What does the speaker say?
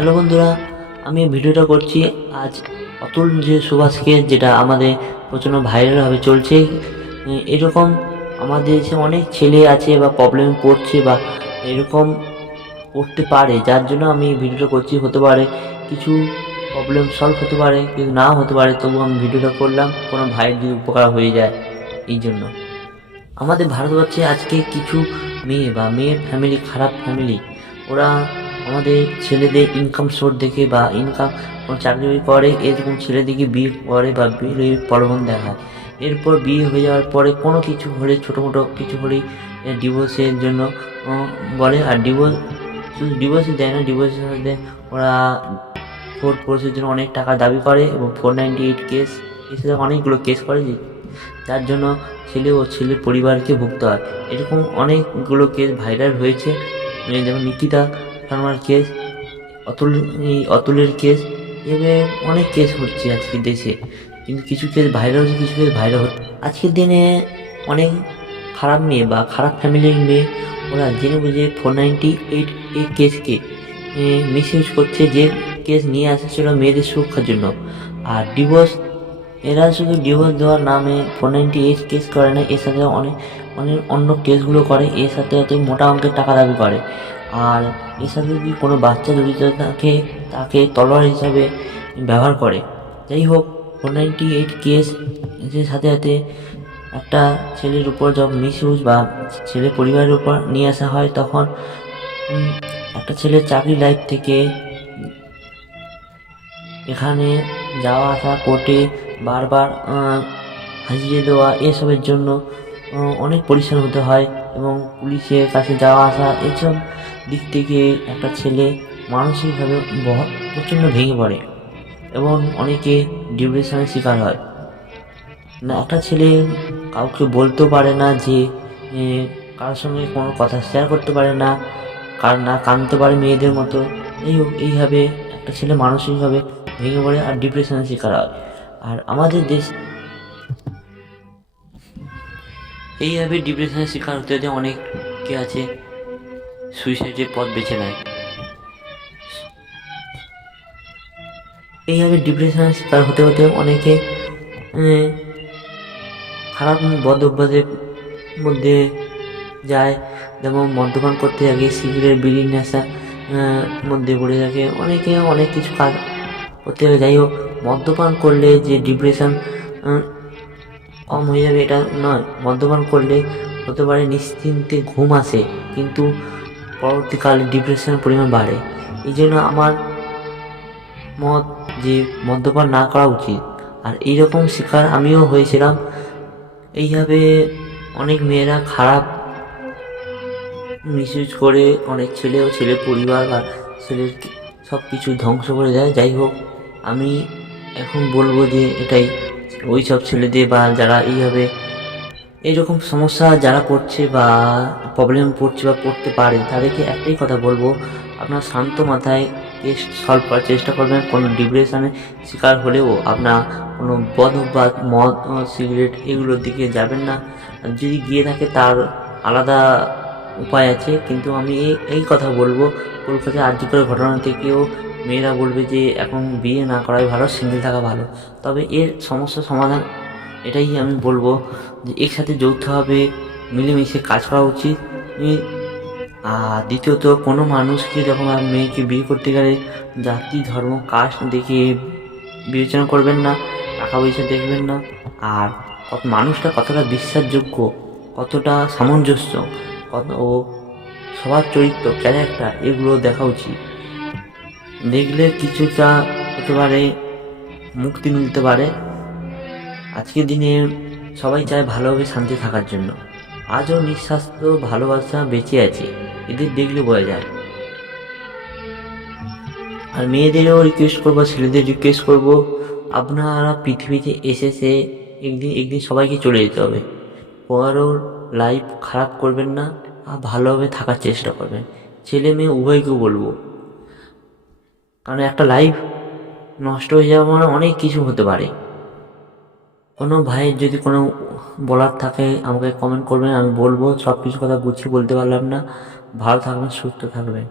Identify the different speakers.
Speaker 1: Hello বন্ধুরা, আমি ভিডিওটা করছি আজ অতুল যে সুভাষকে, যেটা আমাদের প্রচণ্ড ভাইরালভাবে চলছে। এরকম আমাদের দেশে অনেক ছেলে আছে বা প্রবলেমে পড়ছে বা এরকম পড়তে পারে, যার জন্য আমি ভিডিওটা করছি। হতে পারে কিছু প্রবলেম সলভ হতে পারে কিন্তু নাও হতে পারে, তবু আমি ভিডিওটা করলাম, কোনো ভাইয়ের যদি উপকার হয়ে যায় এই জন্য। আমাদের ভারতবর্ষে আজকে কিছু মেয়ে বা মেয়ের ফ্যামিলি খারাপ ফ্যামিলি ওরা আমাদের ছেলেদের ইনকাম সোর্স দেখে বা ইনকাম চাকরি করে, এরকম ছেলেদেরকে বিয়ে করে বা বিয়ে প্রলোভন দেখায়। এরপর বিয়ে হয়ে যাওয়ার পরে কোনো কিছু হলে ছোটো মোটো কিছু হলেই ডিভোর্সের জন্য বলে। আর ডিভোর্স শুধু ডিভোর্সই দেয় না ডিভোর্সের সাথে ওরা কোর্ট ফোর্সের জন্য অনেক টাকা দাবি করে এবং ফোর নাইনটি এইট কেস এর সাথে অনেকগুলো কেস করে যার জন্য ছেলে ও ছেলের পরিবারকে ভুগতে হয়। এরকম অনেকগুলো কেস ভাইরাল হয়েছে। যেমন নিকিতা শর্মার কেস অতুল, এই অতুলের কেস এভাবে অনেক কেস হচ্ছে আজকের দেশে। কিন্তু কিছু কেস ভাইরাল হচ্ছে, কিছু কেস ভাইরাল হচ্ছে। আজকের দিনে অনেক খারাপ মেয়ে বা খারাপ ফ্যামিলির মেয়ে, ওরা জেনে বুঝে ফোর নাইনটি এইট এই কেসকে মিস ইউজ করছে যে কেস নিয়ে আসছিল মেয়েদের সুরক্ষার জন্য। আর ডিভোর্স এরা শুধু ডিভোর্স দেওয়ার নামে ফোর নাইনটি এইট কেস করে না, এর সাথে অনেক অনেক অন্য কেসগুলো করে, এর সাথে সাথে মোটা অঙ্কের টাকা দাবি করে। আর এর সাথে যদি কোনো বাচ্চা জড়িত থাকে তাকে তলোয়ার হিসাবে ব্যবহার করে। যাই হোক ফোর নাইনটি এইট কেস এর সাথে সাথে একটা ছেলের উপর যখন মিস ইউজ বা ছেলে পরিবারের উপর নিয়ে আসা হয়, তখন একটা ছেলের চাকরি লাইফ থেকে এখানে যাওয়া আসা, কোর্টে বারবার হাজিরে দেওয়া, এসবের জন্য অনেক পরিশ্রম হতে হয় এবং পুলিশের কাছে যাওয়া আসা, এসব দিক থেকে একটা ছেলে মানসিকভাবে প্রচণ্ড ভেঙে পড়ে এবং অনেকে ডিপ্রেশনের শিকার হয়। না, একটা ছেলে কাউকে বলতেও পারে না যে কারোর সঙ্গে কোনো কথা শেয়ার করতে পারে না, কার না কাঁদতে পারে মেয়েদের মতো। এই এইভাবে একটা ছেলে মানসিকভাবে ভেঙে পড়ে আর ডিপ্রেশনের শিকার হয়। আর আমাদের দেশ এইভাবে ডিপ্রেশনের শিকার হতে হতে অনেকে আছে সুইসাইডের পথ বেছে নেয়। এইভাবে ডিপ্রেশনের শিকার হতে হতে অনেকে খারাপ বদ অভ্যাসের মধ্যে যায়, যেমন মদ্যপান করতে থাকে সিগারেট বিড়ি নেশা মধ্যে পড়ে থাকে। অনেকে অনেক কিছু কাজ করতে থাকে যাই হোক মদ্যপান করলে যে ডিপ্রেশন কম হয়ে যাবে এটা নয়। মদ্যপান করলে হতে পারে নিশ্চিন্তে ঘুম আসে, কিন্তু পরবর্তীকালে ডিপ্রেশনের পরিমাণ বাড়ে। এই জন্য আমার মত যে মদ্যপান না করা উচিত। আর এইরকম শিকার আমিও হয়েছিলাম। এইভাবে অনেক মেয়েরা খারাপ মিসইউজ করে অনেক ছেলে ও ছেলে পরিবার বা ছেলের সব কিছু ধ্বংস করে দেয়। যাই হোক, আমি এখন বলব যে এটাই। ওই সব ছেলেদের বা যারা এইভাবে এইরকম সমস্যা যারা পড়ছে বা প্রবলেম পড়ছে বা পড়তে পারে, তাদেরকে একটাই কথা বলব, আপনার শান্ত মাথায় কেস সলভ করার চেষ্টা করবেন, কোনো ডিপ্রেশনের শিকার হলেও আপনার কোনো বদ অভ্যাস, মদ সিগারেট এগুলোর দিকে যাবেন না। যদি গিয়ে থাকে তার আলাদা উপায় আছে, কিন্তু আমি এই কথা বলব, কলকাতায় আর্যকর ঘটনা থেকেও মেয়েরা বলবে যে এখন বিয়ে না করাই ভালো সিঙ্গেল থাকা ভালো। তবে এর সমস্যার সমাধান এটাই আমি বলব যে একসাথে যৌথভাবে মিলেমিশে কাজ করা উচিত। আর দ্বিতীয়ত, কোনো মানুষকে যখন আর মেয়েকে বিয়ে করতে গেলে জাতি, ধর্ম, কাস্ট দেখে বিবেচনা করবেন না টাকা পয়সা দেখবেন না। আর মানুষটা কতটা বিশ্বাসযোগ্য, কতটা সামঞ্জস্য, কত ও সবার চরিত্র ক্যারেক্টার এগুলো দেখা উচিত। দেখলে কিছুটা হতে পারে, মুক্তি মিলতে পারে। আজকের দিনে সবাই চায় ভালোভাবে শান্তি থাকার জন্য। আজও নিঃস্বাস্থ্য, ভালোবাসা বেঁচে আছে, এদের দেখলে বোঝা যায়। আর মেয়েদেরও রিকোয়েস্ট করব, ছেলেদের রিকোয়েস্ট করব, আপনারা পৃথিবীতে এসেছে, একদিন একদিন সবাইকে চলে যেতে হবে। কারোর লাইফ খারাপ করবেন না, আর ভালোভাবে থাকার চেষ্টা করবেন। ছেলে মেয়ে উভয়কেও বলব। কারণ একটা লাইফ নষ্ট হয়ে যাওয়া মানে অনেক কিছু হতে পারে। কোনো ভাইয়ের যদি কোনো বলার থাকে, আমাকে কমেন্ট করবেন, আমি বলব সব কিছু কথা গুছিয়ে বলতে পারলাম না। ভালো থাকবেন, সুস্থ থাকবেন।